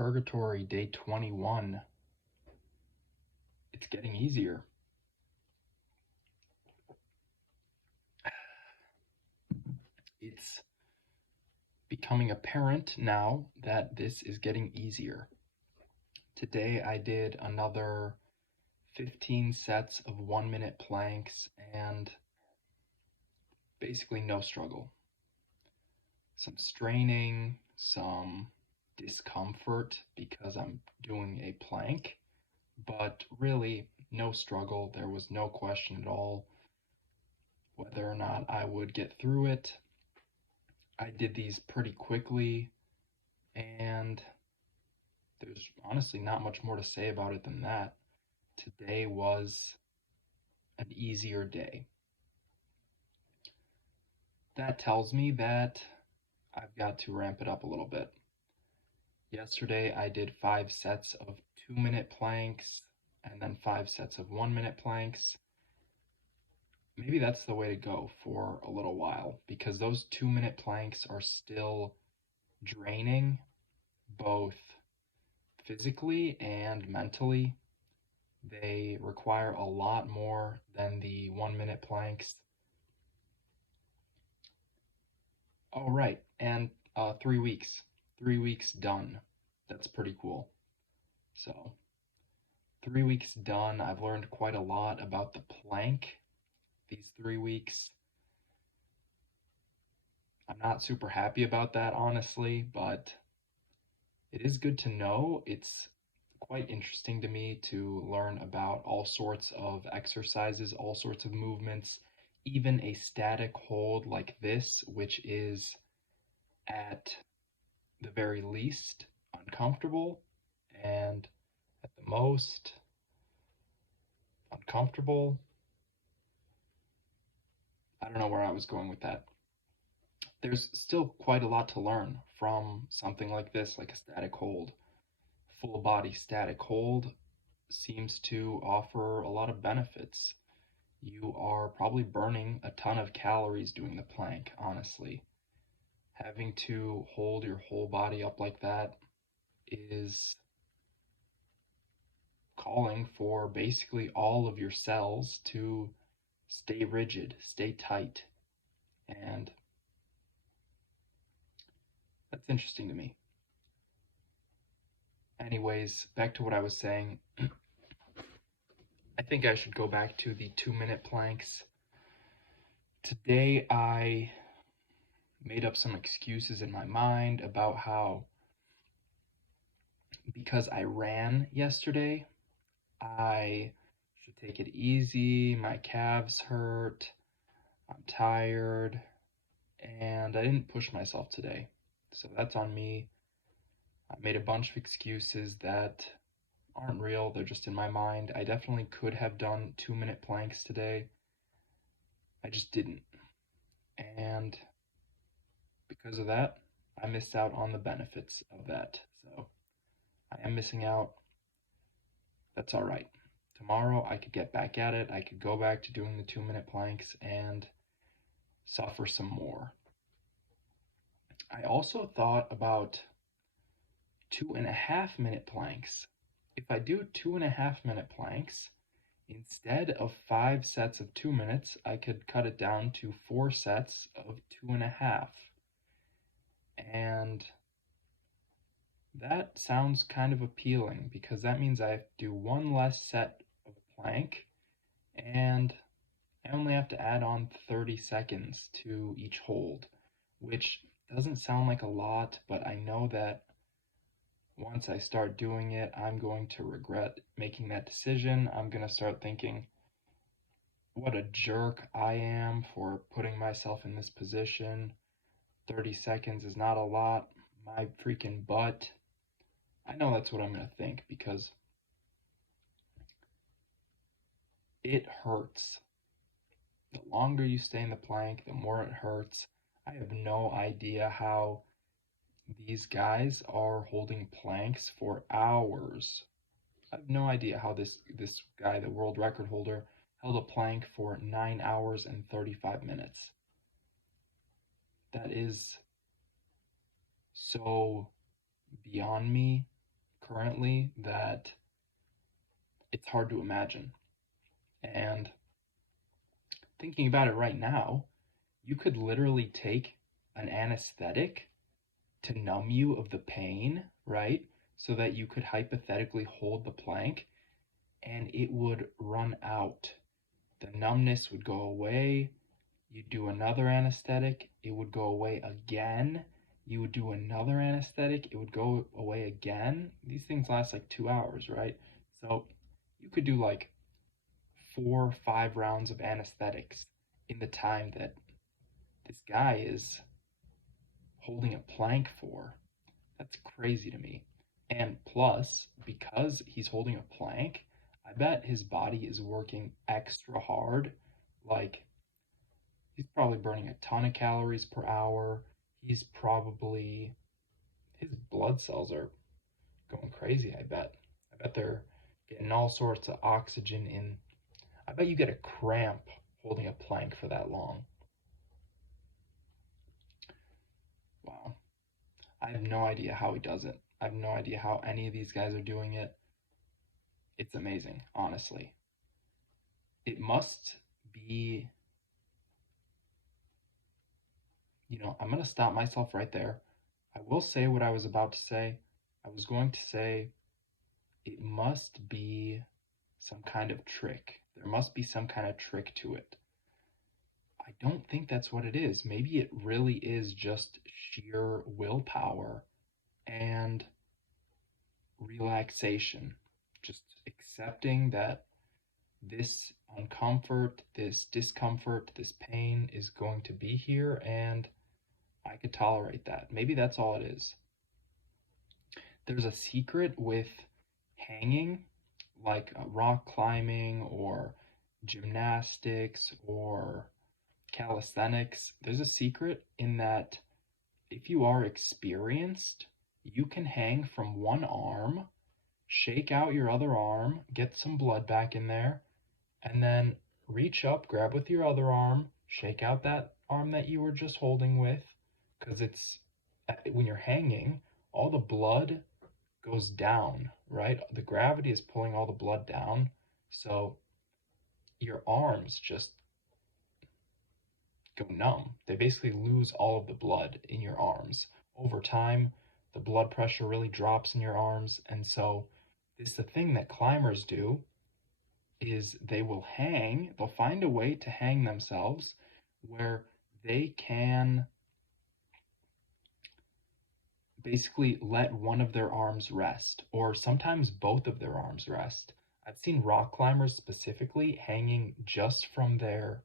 Purgatory, day 21. It's getting easier. It's becoming apparent now that this is getting easier. Today I did another 15 sets of 1-minute planks and basically no struggle. Some straining, some discomfort because I'm doing a plank, but really no struggle. There was no question at all whether or not I would get through it. I did these pretty quickly, and there's honestly not much more to say about it than that. Today was an easier day. That tells me that I've got to ramp it up a little bit. Yesterday I did 5 sets of 2-minute planks and then 5 sets of 1-minute planks. Maybe that's the way to go for a little while, because those 2-minute planks are still draining, both physically and mentally. They require a lot more than the 1-minute planks. Oh, right, and 3 weeks. 3 weeks done. That's pretty cool. So, 3 weeks done. I've learned quite a lot about the plank these 3 weeks. I'm not super happy about that, honestly, but it is good to know. It's quite interesting to me to learn about all sorts of exercises, all sorts of movements, even a static hold like this, which is at the very least uncomfortable and at the most uncomfortable. I don't know where I was going with that. There's still quite a lot to learn from something like this, like a static hold. Full body static hold seems to offer a lot of benefits. You are probably burning a ton of calories doing the plank, honestly. Having to hold your whole body up like that is calling for basically all of your cells to stay rigid, stay tight, and that's interesting to me. Anyways, back to what I was saying. I think I should go back to the 2-minute planks. Today I made up some excuses in my mind about how, because I ran yesterday, I should take it easy, my calves hurt, I'm tired, and I didn't push myself today. So that's on me. I made a bunch of excuses that aren't real, they're just in my mind. I definitely could have done 2-minute planks today. I just didn't. And because of that, I missed out on the benefits of that. So I am missing out. That's all right. Tomorrow I could get back at it. I could go back to doing the 2-minute planks and suffer some more. I also thought about 2.5-minute planks. If I do 2.5-minute planks, instead of 5 sets of 2 minutes, I could cut it down to 4 sets of 2.5. And that sounds kind of appealing, because that means I have to do 1 less set of plank, and I only have to add on 30 seconds to each hold, which doesn't sound like a lot, but I know that once I start doing it, I'm going to regret making that decision. I'm going to start thinking, what a jerk I am for putting myself in this position. 30 seconds is not a lot. My freaking butt. I know that's what I'm going to think, because it hurts. The longer you stay in the plank, the more it hurts. I have no idea how these guys are holding planks for hours. I have no idea how this guy, the world record holder, held a plank for 9 hours and 35 minutes. That is so beyond me. currently that it's hard to imagine. And thinking about it right now, you could literally take an anesthetic to numb you of the pain, right? So that you could hypothetically hold the plank and it would run out. The numbness would go away. You do another anesthetic, it would go away again. You would do another anesthetic, it would go away again. These things last like 2 hours, right? So you could do like 4 or 5 rounds of anesthetics in the time that this guy is holding a plank for. That's crazy to me. And plus, because he's holding a plank, I bet his body is working extra hard. Like, he's probably burning a ton of calories per hour. He's probably, his blood cells are going crazy, I bet. I bet they're getting all sorts of oxygen in. I bet you get a cramp holding a plank for that long. Wow. I have no idea how he does it. I have no idea how any of these guys are doing it. It's amazing, honestly. It must be, I'm going to stop myself right there. I will say what I was about to say. I was going to say it must be some kind of trick. There must be some kind of trick to it. I don't think that's what it is. Maybe it really is just sheer willpower and relaxation. Just accepting that this uncomfort, this discomfort, this pain is going to be here and I could tolerate that. Maybe that's all it is. There's a secret with hanging, like rock climbing or gymnastics or calisthenics. There's a secret in that if you are experienced, you can hang from one arm, shake out your other arm, get some blood back in there, and then reach up, grab with your other arm, shake out that arm that you were just holding with, because when you're hanging, all the blood goes down, right? The gravity is pulling all the blood down, so your arms just go numb. They basically lose all of the blood in your arms. Over time, the blood pressure really drops in your arms, and so this is the thing that climbers do is they'll find a way to hang themselves where they can basically let one of their arms rest, or sometimes both of their arms rest. I've seen rock climbers specifically hanging just from their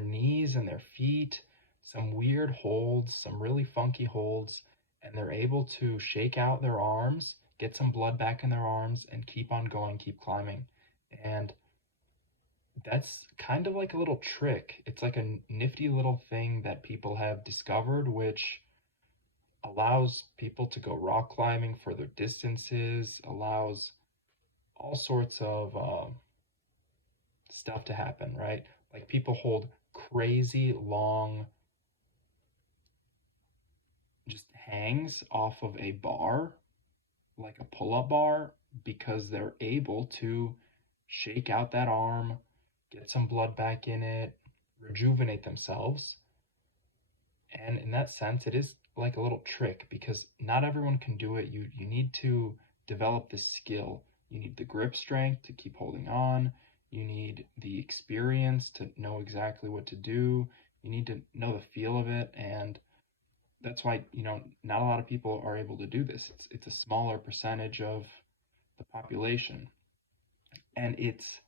knees and their feet, some weird holds, some really funky holds, and they're able to shake out their arms, get some blood back in their arms, and keep on going, keep climbing. And that's kind of like a little trick. It's like a nifty little thing that people have discovered, which allows people to go rock climbing further distances, allows all sorts of stuff to happen, right? Like people hold crazy long just hangs off of a bar, like a pull-up bar, because they're able to shake out that arm, get some blood back in it, rejuvenate themselves. And in that sense, it is like a little trick because not everyone can do it. You need to develop this skill. You need the grip strength to keep holding on. You need the experience to know exactly what to do. You need to know the feel of it. And that's why, not a lot of people are able to do this. It's a smaller percentage of the population. And it's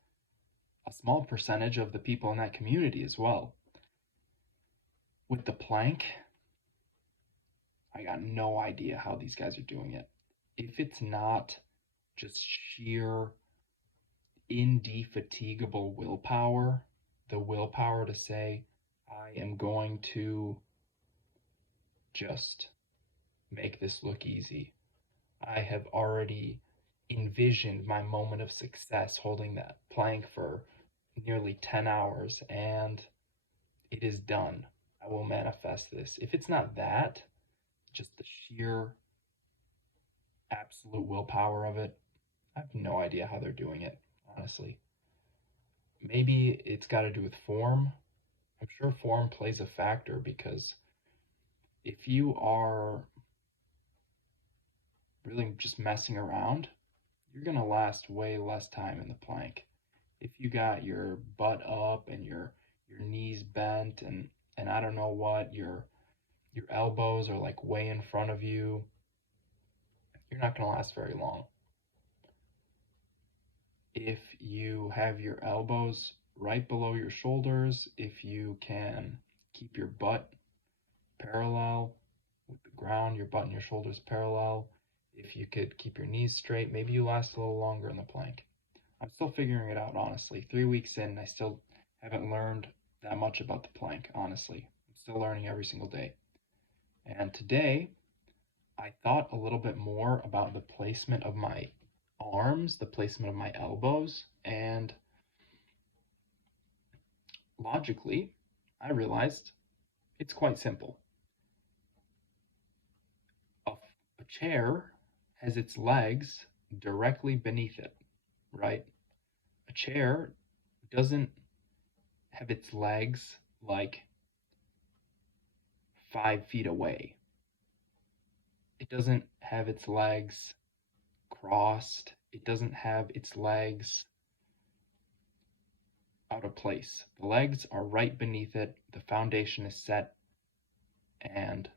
a small percentage of the people in that community as well. With the plank, I got no idea how these guys are doing it. If it's not just sheer, indefatigable willpower, the willpower to say, I am going to just make this look easy. I have already envisioned my moment of success holding that plank for nearly 10 hours and it is done. I will manifest this. If it's not that, just the sheer absolute willpower of it. I have no idea how they're doing it, honestly. Maybe it's got to do with form. I'm sure form plays a factor because if you are really just messing around, you're going to last way less time in the plank. If you got your butt up and your knees bent and I don't know what, your elbows are like way in front of you, you're not going to last very long. If you have your elbows right below your shoulders, if you can keep your butt parallel with the ground, your butt and your shoulders parallel, if you could keep your knees straight, maybe you last a little longer in the plank. I'm still figuring it out, honestly. 3 weeks in, I still haven't learned that much about the plank, honestly. I'm still learning every single day. And today, I thought a little bit more about the placement of my arms, the placement of my elbows, and logically, I realized it's quite simple. A chair has its legs directly beneath it, right? A chair doesn't have its legs like 5 feet away. It doesn't have its legs crossed. It doesn't have its legs out of place. The legs are right beneath it. The foundation is set. And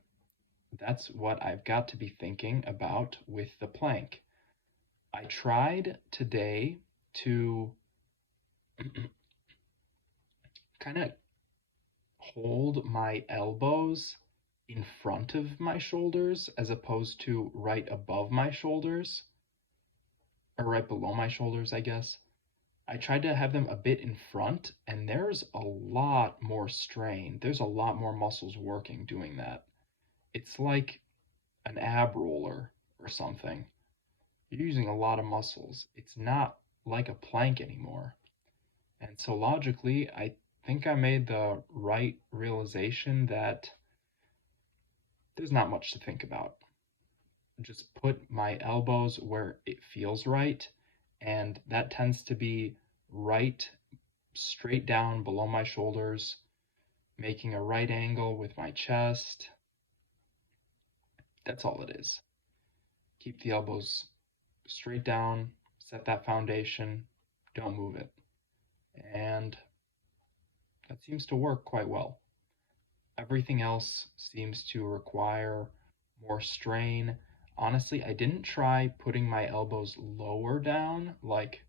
that's what I've got to be thinking about with the plank. I tried today to kind of hold my elbows in front of my shoulders as opposed to right above my shoulders, or right below my shoulders, I guess. I tried to have them a bit in front, and there's a lot more strain. There's a lot more muscles working doing that. It's like an ab roller or something. You're using a lot of muscles. It's not like a plank anymore. And so logically, I think I made the right realization that there's not much to think about. Just put my elbows where it feels right, and that tends to be right straight down below my shoulders, making a right angle with my chest. That's all it is. Keep the elbows straight down, set that foundation, don't move it. And that seems to work quite well. Everything else seems to require more strain. Honestly, I didn't try putting my elbows lower down, like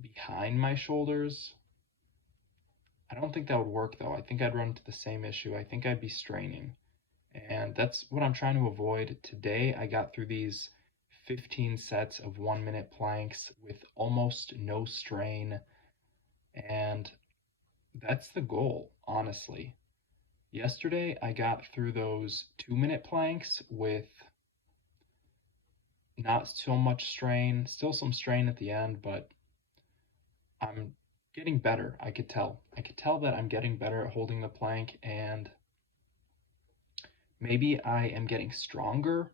behind my shoulders. I don't think that would work though. I think I'd run into the same issue. I think I'd be straining. And that's what I'm trying to avoid. Today, I got through these 15 sets of 1 minute planks with almost no strain. And that's the goal, honestly. Yesterday, I got through those 2 minute planks with not so much strain, still some strain at the end, but I'm getting better. I could tell. I could tell that I'm getting better at holding the plank, and maybe I am getting stronger.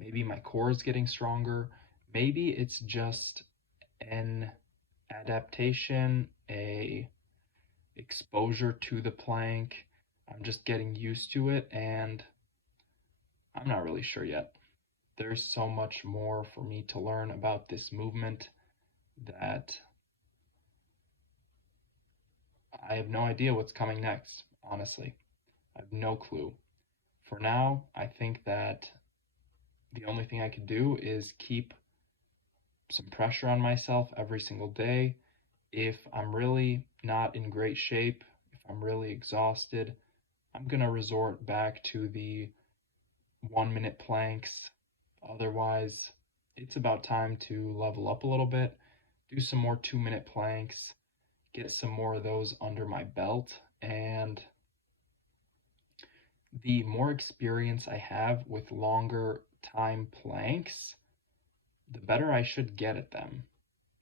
Maybe my core is getting stronger. Maybe it's just an adaptation, a exposure to the plank. I'm just getting used to it, and I'm not really sure yet. There's so much more for me to learn about this movement that I have no idea what's coming next, honestly. I have no clue. For now, I think that the only thing I could do is keep some pressure on myself every single day. If I'm really not in great shape, if I'm really exhausted, I'm going to resort back to the 1 minute planks. Otherwise, it's about time to level up a little bit, do some more 2 minute planks, get some more of those under my belt, and the more experience I have with longer time planks, the better I should get at them.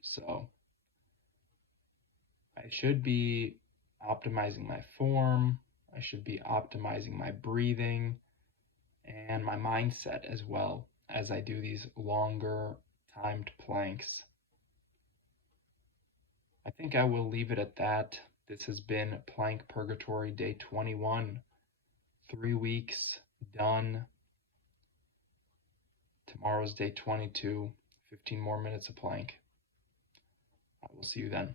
So I should be optimizing my form, I should be optimizing my breathing and my mindset as well. as I do these longer timed planks. I think I will leave it at that. This has been Plank Purgatory Day 21. 3 weeks, done. Tomorrow's day 22, 15 more minutes of plank. I will see you then.